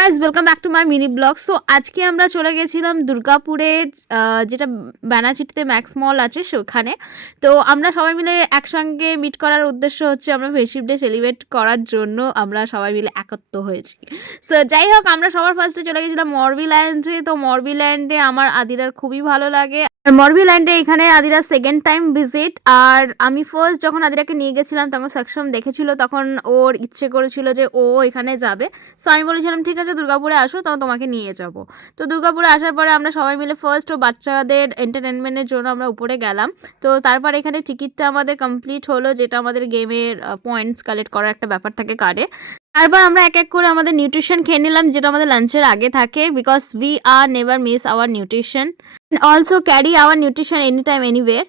Guys welcome back to my mini blog. So আজকে আমরা চলে গেছিলাম দুর্গাপুরে, যেটা ব্যানাচিটিতে ম্যাক্স মল আছে সেখানে। তো আমরা সবাই মিলে একসঙ্গে মিট করার উদ্দেশ্য হচ্ছে আমরা ফ্রেন্ডশিপ ডে সেলিব্রেট করার জন্য আমরা সবাই মিলে একত্র হয়েছি। সো যাই হোক, আমরা সবার ফার্স্টে চলে গেছিলাম মরবিল্যান্ডে। তো মরবিল্যান্ডে আমার আদিরার খুবই ভালো লাগে। মরবিল্যান্ডে এখানে আদিরা সেকেন্ড টাইম ভিজিট। আর আমি ফার্স্ট যখন আদিরাকে নিয়ে গেছিলাম তখন সক্ষম দেখেছিল, তখন ওর ইচ্ছে করেছিল যে ও এখানে যাবে। সো আমি বলেছিলাম ঠিক আছে দুর্গাপুরে আসো, তখন তোমাকে নিয়ে যাব। তো দুর্গাপুরে আসার পরে আমরা সবাই মিলে ফার্স্ট ও বাচ্চাদের এন্টারটেনমেন্টের জন্য আমরা উপরে গেলাম। তো তারপর এখানে টিকিটটা আমাদের কমপ্লিট হলো, যেটা আমাদের গেমের পয়েন্টস কালেক্ট করার একটা ব্যাপার থাকে কার্ডে। তারপর আমরা এক এক করে আমাদের নিউট্রিশন খেয়ে নিলাম, যেটা আমাদের লাঞ্চের আগে থাকে, because we are never miss our nutrition, also carry our nutrition any time anywhere.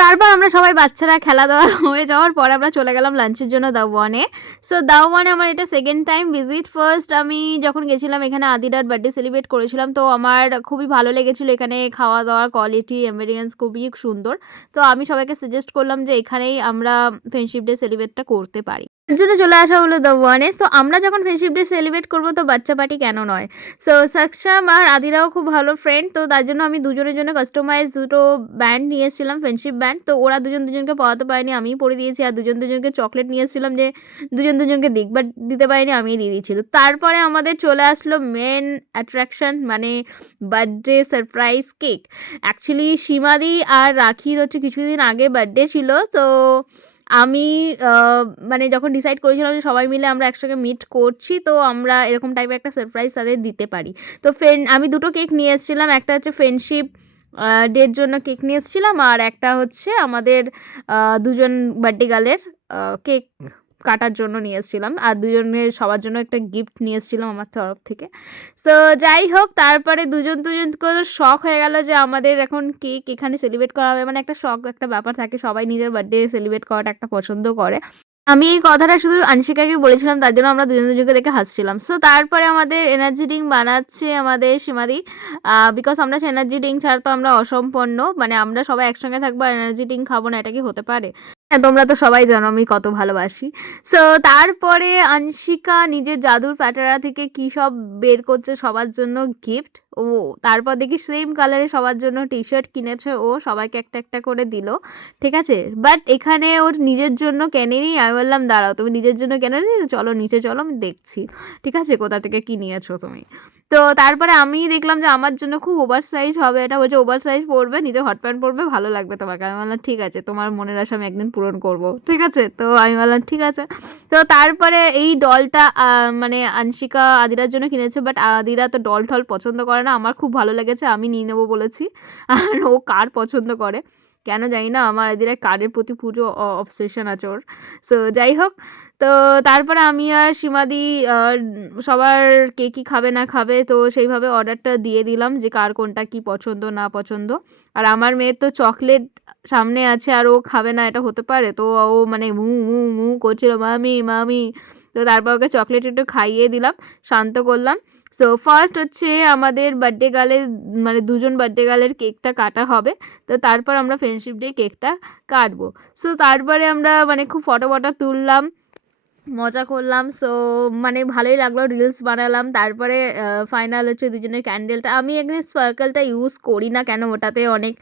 তারপর আমরা সবাই বাচ্চারা খেলা দেওয়া হয়ে যাওয়ার পরে আমরা চলে গেলাম লাঞ্চের জন্য দা ওয়ানে। সো দা ওয়ানে আমার এটা সেকেন্ড টাইম ভিজিট। ফার্স্ট আমি যখন গেছিলাম এখানে আদিরার বার্থডে সেলিব্রেট করেছিলাম, তো আমার খুবই ভালো লেগেছিলো। এখানে খাওয়া দাওয়ার কোয়ালিটি এম্বিয়েন্স খুবই সুন্দর। তো আমি সবাইকে সাজেস্ট করলাম যে এখানেই আমরা ফ্রেন্ডশিপ ডে সেলিব্রেটটা করতে পারি, এর জন্য চলে আসা হলো দ্য ওয়ানে। সো আমরা যখন ফ্রেন্ডশিপ ডে সেলিব্রেট করবো তো বাচ্চা পার্টি কেন নয়। সো সাকসাম আর আদিরাও খুব ভালো ফ্রেন্ড, তো তার জন্য আমি দুজনের জন্য কাস্টমাইজ দুটো ব্যান্ড নিয়ে এসেছিলাম, ফ্রেন্ডশিপ ব্যান্ড। তো ওরা দুজন দুজনকে পড়াতে পারেনি, আমিই পরে দিয়েছি। আর দুজন দুজনকে চকলেট নিয়ে এসেছিলাম যে দুজন দুজনকে দিক, বাট দিতে পারিনি, আমিই দিয়ে দিয়েছিল। তারপরে আমাদের চলে আসলো মেন অ্যাট্রাকশন, মানে বার্থডে সারপ্রাইজ কেক। অ্যাকচুয়ালি সীমাদি আর রাখির হচ্ছে কিছুদিন আগে বার্থডে ছিল। তো আমি মানে যখন ডিসাইড করেছিলাম যে সবাই মিলে আমরা একসঙ্গে মিট করছি, তো আমরা এরকম টাইপের একটা সারপ্রাইজ তাদের দিতে পারি। তো আমি দুটো কেক নিয়ে এসেছিলাম, একটা হচ্ছে ফ্রেন্ডশিপ ডের জন্য কেক নিয়ে এসেছিলাম, আর একটা হচ্ছে আমাদের দুজন বার্থডে গার্লের কেক কাটার জন্য নিয়ে এসেছিলাম। আর দুজনের সবার জন্য একটা গিফট নিয়ে এসেছিলাম আমার তরফ থেকে। সো যাই হোক, তারপরে দুজন করে শখ হয়ে গেল যে আমাদের এখন কেক এখানে সেলিব্রেট করা হবে, মানে একটা শখ একটা ব্যাপার থাকে, সবাই নিজের বার্থডে সেলিব্রেট করাটা একটা পছন্দ করে। আমি এই কথাটা শুধু আনশিকাকে বলেছিলাম, তার জন্য আমরা দুজন দুজনকে দেখে হাসছিলাম। সো তারপরে আমাদের এনার্জি ড্রিঙ্ক বানাচ্ছে আমাদের সীমাদি, বিকজ আমরা এনার্জি ড্রিঙ্ক ছাড়া তো আমরা অসম্পন্ন, মানে আমরা সবাই একসঙ্গে থাকবো আর এনার্জি ড্রিঙ্ক খাবো না, এটা কি হতে পারে? হ্যাঁ, তোমরা তো সবাই জানো আমি কত ভালোবাসি। সো তারপরে আনশিকা নিজের জাদুর প্যাটারা থেকে কী সব বের করছে সবার জন্য গিফট। ও তারপর দেখি সেম কালারে সবার জন্য টি শার্ট কিনেছে, ও সবাইকে একটা একটা করে দিল, ঠিক আছে। বাট এখানে ওর নিজের জন্য কেনেনি। আমি বললাম দাঁড়াও, তুমি নিজের জন্য কেনে নি, চলো নিচে চলো, আমি দেখছি ঠিক আছে কোথা থেকে কী নিয়েছো তুমি। তো তারপরে আমি দেখলাম যে আমার জন্য খুব ওভার সাইজ হবে, এটা বলছে ওভার সাইজ পরবে, নিজে হট প্যান্ট পরবে, ভালো লাগবে তোমাকে। আমি বললাম ঠিক আছে, তোমার মনের আশা আমি একদিন পূরণ করব, ঠিক আছে। তো আমি বললাম ঠিক আছে। তো তারপরে এই ডলটা মানে আনশিকা আদিরার জন্য কিনেছে, বাট আদিরা তো ডল টল পছন্দ করে না, আমার খুব ভালো লেগেছে, আমি নিয়ে নেবো বলেছি। আর ও কার পছন্দ করে কেন জানি না, আমার আদিরার কারের প্রতি পুরো অবসেশন আছে ওর। সো যাই হোক, তো তারপরে আমি আর সীমাদি সবার কে কী খাবে না খাবে, তো সেইভাবে অর্ডারটা দিয়ে দিলাম যে কার কোনটা কি পছন্দ না পছন্দ। আর আমার মেয়ের তো চকলেট সামনে আছে আর ও খাবে না, এটা হতে পারে? তো ও মানে মু মু মু করছিল মামি মামি। তো তারপর ওকে চকলেট একটু খাইয়ে দিলাম, শান্ত করলাম। সো ফার্স্ট হচ্ছে আমাদের বার্থডে গার্লের, মানে দুজন বার্থডে গার্লের কেকটা কাটা হবে। তো তারপর আমরা ফ্রেন্ডশিপ ডে কেকটা কাটবো। সো তারপরে আমরা মানে খুব ফটো তুললাম, মজা করলাম। সো মানে ভালোই লাগলো, রিলস বানালাম। তারপরে ফাইনাল হচ্ছে দুজনের ক্যান্ডেলটা, আমি এখানে স্পার্কেলটা ইউজ করি না, কেন ওটাতে অনেক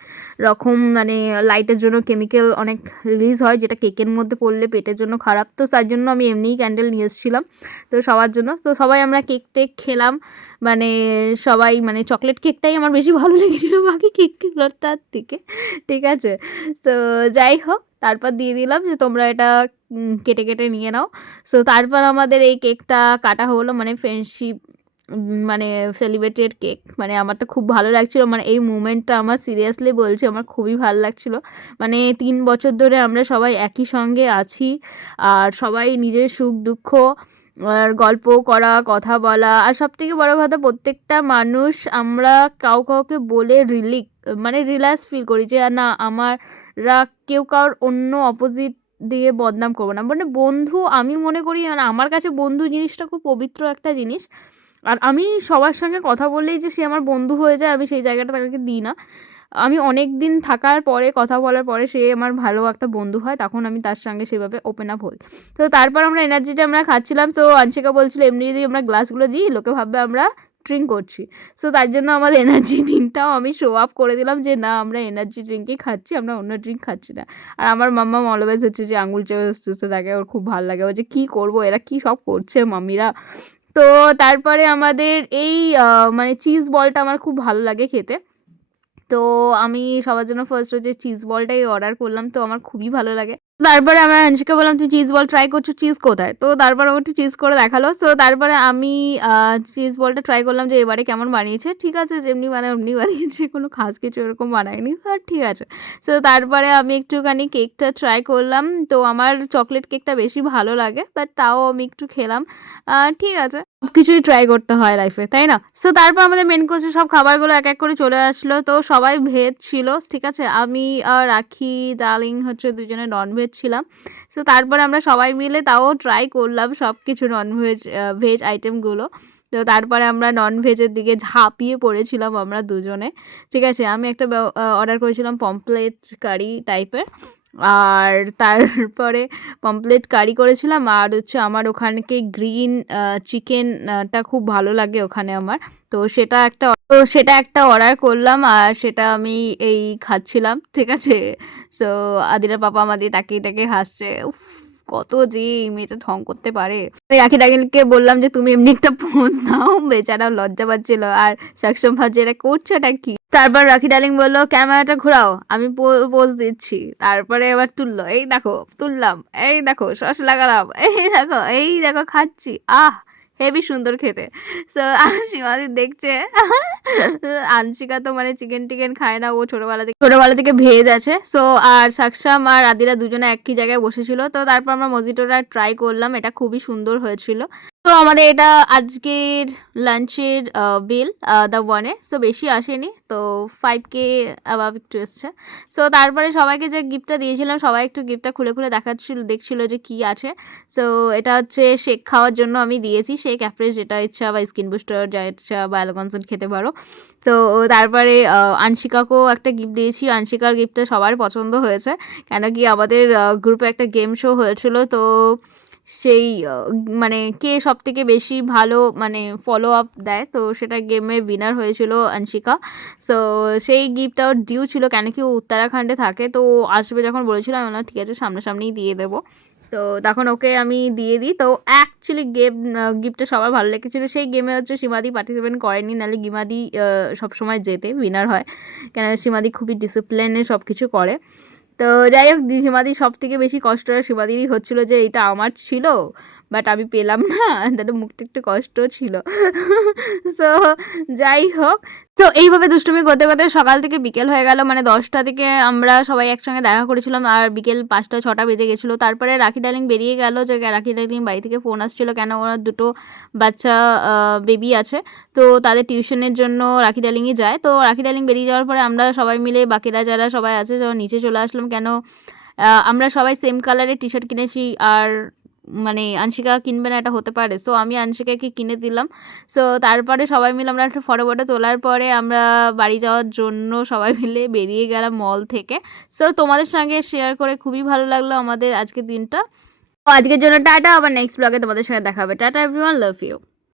রকম মানে লাইটের জন্য কেমিক্যাল অনেক রিলিজ হয়, যেটা কেকের মধ্যে পড়লে পেটের জন্য খারাপ। তো তার জন্য আমি এমনিই ক্যান্ডেল নিয়ে এসেছিলাম তো সবার জন্য। তো সবাই আমরা কেক টেক খেলাম, মানে সবাই মানে চকলেট কেকটাই আমার বেশি ভালো লেগেছিলো বাকি কেকগুলোটার থেকে, ঠিক আছে। তো যাই হোক, তারপর দিয়ে দিলাম যে তোমরা এটা কেটে কেটে নিয়ে নাও। সো তারপর আমাদের এই কেকটা কাটা হলো, মানে ফ্রেন্ডশিপ মানে সেলিব্রেটেড কেক। মানে আমার তো খুব ভালো লাগছিলো, মানে এই মুমেন্টটা আমার সিরিয়াসলি বলছি আমার খুবই ভালো লাগছিলো। মানে 3 বছর ধরে আমরা সবাই একই সঙ্গে আছি, আর সবাই নিজের সুখ দুঃখ আর গল্প করা, কথা বলা, আর সবথেকে বড় কথা প্রত্যেকটা মানুষ আমরা কাউকে বলে মানে রিল্যাক্স ফিল করি যে না আমরা কেউ কারোর অন্য অপোজিট দিয়ে বদনাম করবো না। মানে বন্ধু আমি মনে করি, মানে আমার কাছে বন্ধু জিনিসটা খুব পবিত্র একটা জিনিস। আর আমি সবার সঙ্গে কথা বললেই যে সে আমার বন্ধু হয়ে যায়, আমি সেই জায়গাটা তাকে দিই না। আমি অনেক দিন থাকার পরে, কথা বলার পরে সে আমার ভালো একটা বন্ধু হয়, তখন আমি তার সঙ্গে সেভাবে ওপেন আপ হই। তো তারপর আমরা এনার্জিটা আমরা খাচ্ছিলাম। তো আনশিকা বলছিল এমনি যদি আমরা গ্লাসগুলো দিই লোকে ভাববে আমরা ড্রিঙ্ক করছি। সো তার জন্য আমাদের এনার্জি ড্রিঙ্কটাও আমি শো অফ করে দিলাম যে না আমরা এনার্জি ড্রিঙ্কই খাচ্ছি, আমরা অন্য ড্রিঙ্ক খাচ্ছি না। আর আমার মাম্মাম অলওয়েজ হচ্ছে যে আঙুল চেপে থাকে, ওর খুব ভালো লাগে। ও যে কী করবো, এরা কী সব করছে মাম্মিরা। তো তারপরে আমাদের এই মানে চিজ বলটা আমার খুব ভালো লাগে খেতে। তো আমি সবার জন্য ফার্স্ট হচ্ছে চিজ বলটাই অর্ডার করলাম, তো আমার খুবই ভালো লাগে। তারপরে আমি আনশিকা বললাম তুমি চিজ বল ট্রাই করছো, চিজ কোথায়? তো তারপর ও একটু চিজ করে দেখালো। সো তারপরে আমি চিজ বলটা ট্রাই করলাম যে এবারে কেমন বানিয়েছে। ঠিক আছে, যেমনি বানায় অমনি বানিয়েছে, কোনো খাস কিছু এরকম বানায়নি, বাট ঠিক আছে। সো তারপরে আমি একটুখানি কেকটা ট্রাই করলাম। তো আমার চকলেট কেকটা বেশি ভালো লাগে, বাট তাও আমি একটু খেলাম। ঠিক আছে, সব কিছুই ট্রাই করতে হয় লাইফে, তাই না? সো তারপর আমাদের মেন কোর্সে সব খাবারগুলো এক এক করে চলে আসলো। তো সবাই ভেজ ছিল, ঠিক আছে। আমি আর রাখি, ডার্লিং হচ্ছে দুজনে ননভেজ ছিলাম। সো তারপরে আমরা সবাই মিলে তাও ট্রাই করলাম সব কিছু ননভেজ ভেজ আইটেমগুলো। তো তারপরে আমরা ননভেজের দিকে ঝাঁপিয়ে পড়েছিলাম আমরা দুজনে, ঠিক আছে। আমি একটা অর্ডার করেছিলাম পমফ্লেট কারি টাইপের, আর তারপরে পমফ্লেট কারি করেছিলাম। আর হচ্ছে আমার ওখানকে গ্রিন চিকেনটা খুব ভালো লাগে ওখানে আমার। তো সেটা একটা অর্ডার করলাম, আর সেটা আমি এই খাচ্ছিলাম, ঠিক আছে। সো আদিরার পাপা আমাদের তাকিয়ে তাকিয়ে হাসছে। উফ, কত যে এই মেয়েটা ঢং করতে পারে। আমি রাখি ডাকিলকে বললাম যে তুমি এমনি একটা পোজ দাও, বেচারা লজ্জা পাচ্ছিল আর সক্ষম ভাবছে এটা করছো এটা কি। তারপর রাখি ডার্লিং বললো ক্যামেরাটা ঘোরাও, আমি পোজ দিচ্ছি। তারপরে এবার তুললো, এই দেখো তুললাম, এই দেখো সস লাগালাম, এই দেখো খাচ্ছি, হেভি সুন্দর খেতে। সো সীমাদি দেখছে। আনশিকা তো মানে চিকেন টিকেন খায় না, ও ছোটবেলা থেকে ভেজ আছে। সো আর সাকসাম আর আদিরা দুজনে একই জায়গায় বসেছিল। তো তারপর আমরা মজিটোটা ট্রাই করলাম, এটা খুবই সুন্দর হয়েছিল। তো আমাদের এটা আজকের লাঞ্চের বিল দ্য ওয়ানে। সো বেশি আসেনি, তো 5K অ্যাবাভ একটু এসছে। সো তারপরে সবাইকে যে গিফটটা দিয়েছিলাম সবাই একটু গিফটটা খুলে খুলে দেখছিল যে কি আছে। সো এটা হচ্ছে শেক খাওয়ার জন্য আমি দিয়েছি, শেক অ্যাফ্রেশ যেটা ইচ্ছা, বা স্কিন বুস্টার যা ইচ্ছা, বা অ্যালকনসেন্ট খেতে পারো। তো তারপরে আনশিকাকেও একটা গিফট দিয়েছি। আনশিকার গিফটটা সবার পছন্দ হয়েছে, কেন কি আমাদের গ্রুপে একটা গেম শো হয়েছিল। তো সেই মানে কে সব থেকে বেশি ভালো মানে ফলো আপ দেয়, তো সেটা গেমে উইনার হয়েছিল আনশিকা। সো সেই গিফটটা ওর ডিউ ছিল, কেন কি ও উত্তরাখণ্ডে থাকে। তো আসবে যখন বলেছিল আমি বললাম ঠিক আছে সামনাসামনিই দিয়ে দেবো। তো তখন ওকে আমি দিয়ে দিই। তো অ্যাকচুয়ালি গিফটটা সবার ভালো লেগেছিলো। সেই গেমে হচ্ছে সীমাদি পার্টিসিপেট করেনি, নাহলে গিমাদি সবসময় জেতে উইনার হয়, কেন সীমাদি খুবই ডিসিপ্লিনে সব কিছু করে। তো যাই হোক, সীমাদি সব থেকে বেশি কষ্ট সীমাদিরই হচ্ছিলো যে এটা আমার ছিল বাট আমি পেলাম না, তাহলে মুখটা একটু কষ্ট ছিল। সো যাই হোক, তো এইভাবে দুষ্টুমি করতে করতে সকাল থেকে বিকেল হয়ে গেল, মানে 10টা থেকে আমরা সবাই একসঙ্গে দেখা করেছিলাম, আর বিকেল 5টা-6টা বেজে গেছিলো। তারপরে রাখি ডার্লিং বেরিয়ে গেল, যে রাখি ডার্লিং বাড়ি থেকে ফোন আসছিলো, কেন ওরা দুটো বাচ্চা বেবি আছে, তো তাদের টিউশনের জন্য রাখি ডার্লিংই যায়। তো রাখি ডার্লিং বেরিয়ে যাওয়ার পরে আমরা সবাই মিলে বাকিরা যারা সবাই আছে নিচে চলে আসলাম, কেন আমরা সবাই সেম কালারের টি শার্ট কিনেছি, আর মানে আনশিকা কিনবে না এটা হতে পারে। সো আমি আনশিকাকে কিনে দিলাম। সো তারপরে সবাই মিলে আমরা একটা ফটো তোলার পরে আমরা বাড়ি যাওয়ার জন্য সবাই মিলে বেরিয়ে গেলাম মল থেকে। সো তোমাদের সঙ্গে শেয়ার করে খুবই ভালো লাগলো আমাদের আজকের দিনটা। তো আজকের জন্য টাটা, আবার নেক্সট ব্লগে তোমাদের সঙ্গে দেখা হবে। Tata everyone, love you.